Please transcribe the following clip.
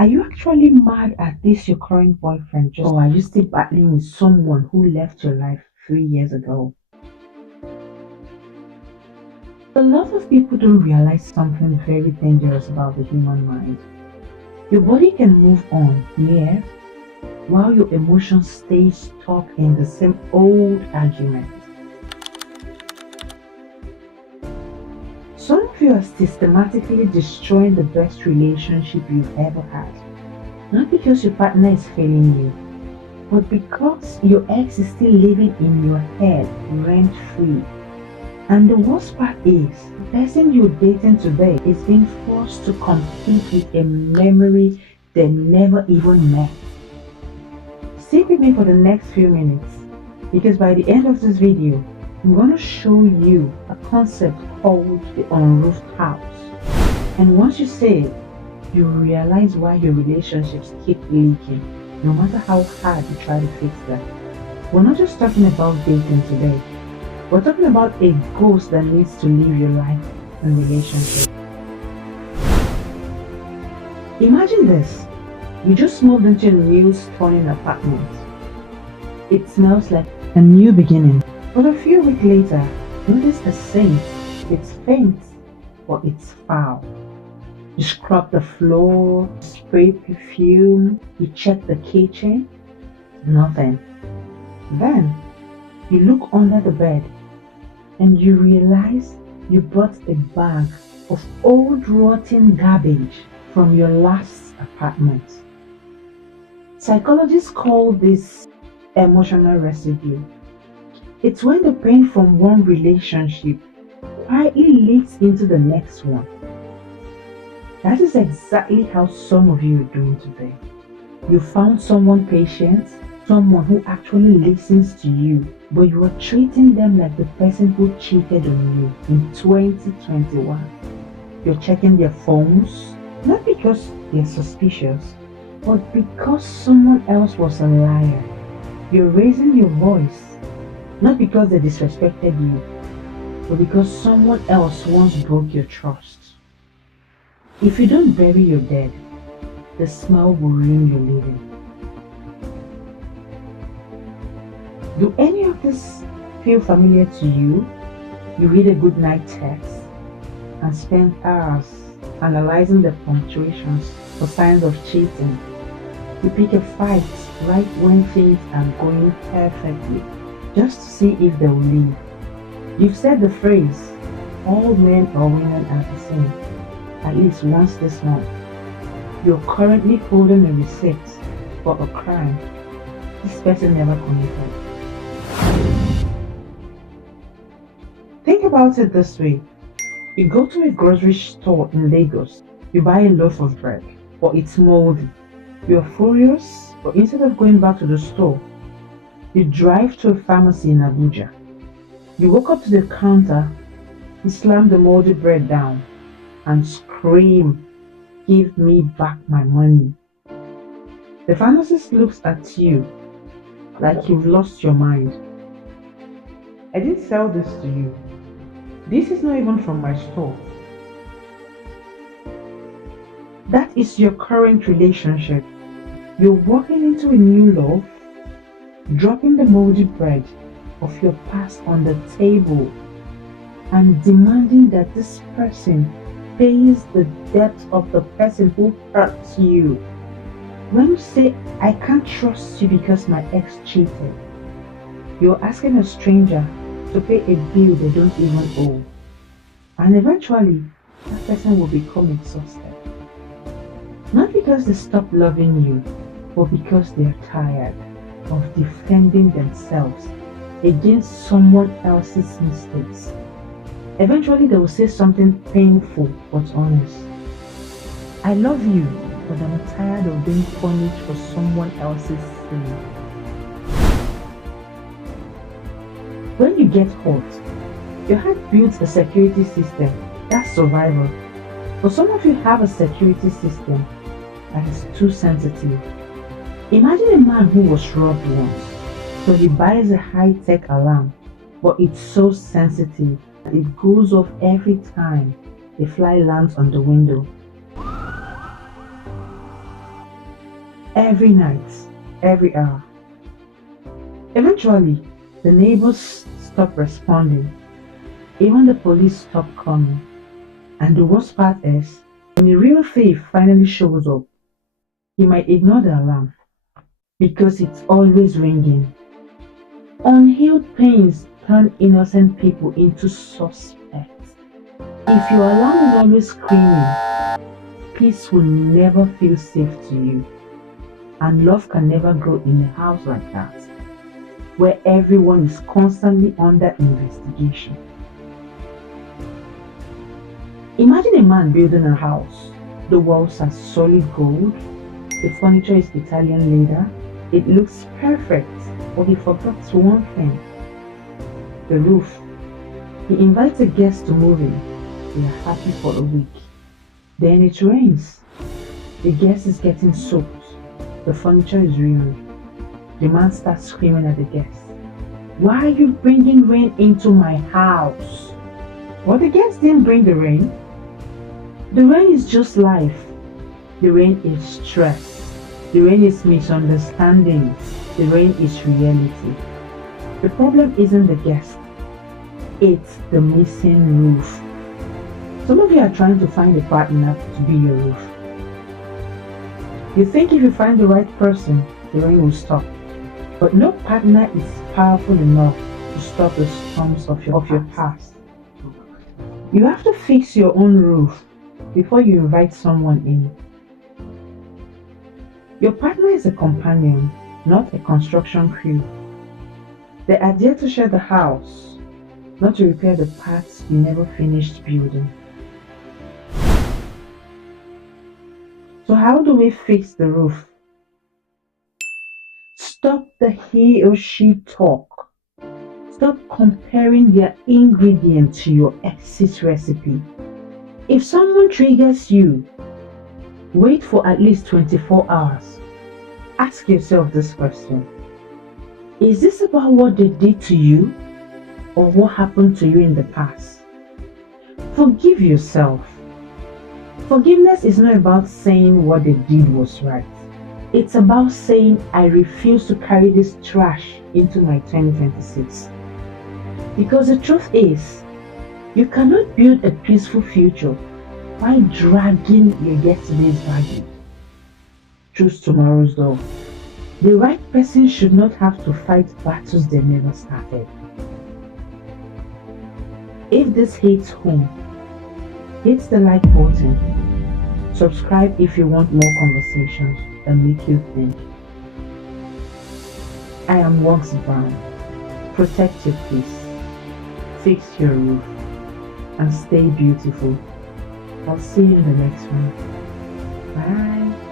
Are you actually mad at this your current boyfriend, or are you still battling with someone who left your life 3 years ago? A lot of people don't realize something very dangerous about the human mind. Your body can move on, yeah, while your emotions stay stuck in the same old argument. Some of you are systematically destroying the best relationship you've ever had. Not because your partner is failing you, but because your ex is still living in your head rent free. And the worst part is, the person you're dating today is being forced to compete with a memory they never even met. Stick with me for the next few minutes, because by the end of this video, I'm going to show you a concept called the Unroofed House. And once you see it, you realize why your relationships keep leaking, no matter how hard you try to fix them. We're not just talking about dating today. We're talking about a ghost that needs to live your life and relationship. Imagine this. You just moved into a new stunning apartment. It smells like a new beginning. But a few weeks later, notice the scent. It's faint, but it's foul. You scrub the floor, spray perfume, you check the kitchen, nothing. Then, you look under the bed and you realize you brought a bag of old rotten garbage from your last apartment. Psychologists call this emotional residue. It's when the pain from one relationship quietly leaks into the next one. That is exactly how some of you are doing today. You found someone patient, someone who actually listens to you, but you are treating them like the person who cheated on you in 2021. You're checking their phones, not because they're suspicious, but because someone else was a liar. You're raising your voice, not because they disrespected you, but because someone else once broke your trust. If you don't bury your dead, the smell will ruin your living. Do any of this feel familiar to you? You read a good night text and spend hours analyzing the punctuations for signs of cheating. You pick a fight right when things are going perfectly, just to see if they will leave. You've said the phrase, all men or women are the same, at least once this month. You're currently holding a receipt for a crime this person never committed. Think about it this way. You go to a grocery store in Lagos, you buy a loaf of bread, but it's moldy. You're furious, but instead of going back to the store, you drive to a pharmacy in Abuja. You walk up to the counter, you slam the moldy bread down, and scream, "Give me back my money." The pharmacist looks at you like you've lost your mind. "I didn't sell this to you. This is not even from my store." That is your current relationship. You're walking into a new love, dropping the moldy bread of your past on the table, and demanding that this person pays the debt of the person who hurt you. When you say, "I can't trust you because my ex cheated," you're asking a stranger to pay a bill they don't even owe. And eventually, that person will become exhausted. Not because they stopped loving you, but because they're tired of defending themselves against someone else's mistakes. Eventually, they will say something painful but honest. "I love you, but I'm tired of being punished for someone else's sin." When you get hurt, your heart builds a security system. That's survival. But some of you have a security system that is too sensitive. Imagine a man who was robbed once, so he buys a high-tech alarm, but it's so sensitive that it goes off every time a fly lands on the window. every night, every hour. Eventually, the neighbors stopped responding. Even the police stopped coming. And the worst part is, when the real thief finally shows up, he might ignore the alarm because it's always ringing. Unhealed pains turn innocent people into suspects. If your alarm is always screaming, peace will never feel safe to you. And love can never grow in a house like that, where everyone is constantly under investigation. Imagine a man building a house. The walls are solid gold, the furniture is Italian leather, it looks perfect, but he forgot one thing: the roof. He invites a guest to move in. They are happy for a week. Then it rains. The guest is getting soaked. The furniture is ruined. The man starts screaming at the guest, "Why are you bringing rain into my house?" But the guest didn't bring the rain. The rain is just life. The rain is stress. The rain is misunderstandings. The rain is reality. The problem isn't the guest. It's the missing roof. Some of you are trying to find a partner to be your roof. You think if you find the right person, the rain will stop. But no partner is powerful enough to stop the storms of your past. You have to fix your own roof before you invite someone in. Your partner is a companion, not a construction crew. They are there to share the house, not to repair the parts you never finished building. So how do we fix the roof? Stop the he or she talk. Stop comparing their ingredient to your ex's recipe. If someone triggers you, wait for at least 24 hours. Ask yourself this question: is this about what they did to you or what happened to you in the past? Forgive yourself. Forgiveness is not about saying what they did was right. It's about saying, I refuse to carry this trash into my 2026. Because the truth is, you cannot build a peaceful future by dragging your yesterday's baggage. Choose tomorrow's door. The right person should not have to fight battles they never started. If this hits home, hit the like button. Subscribe if you want more conversations that make you think. I am Wax Brown. Protect your peace, fix your roof, and stay beautiful. I'll see you in the next one. Bye.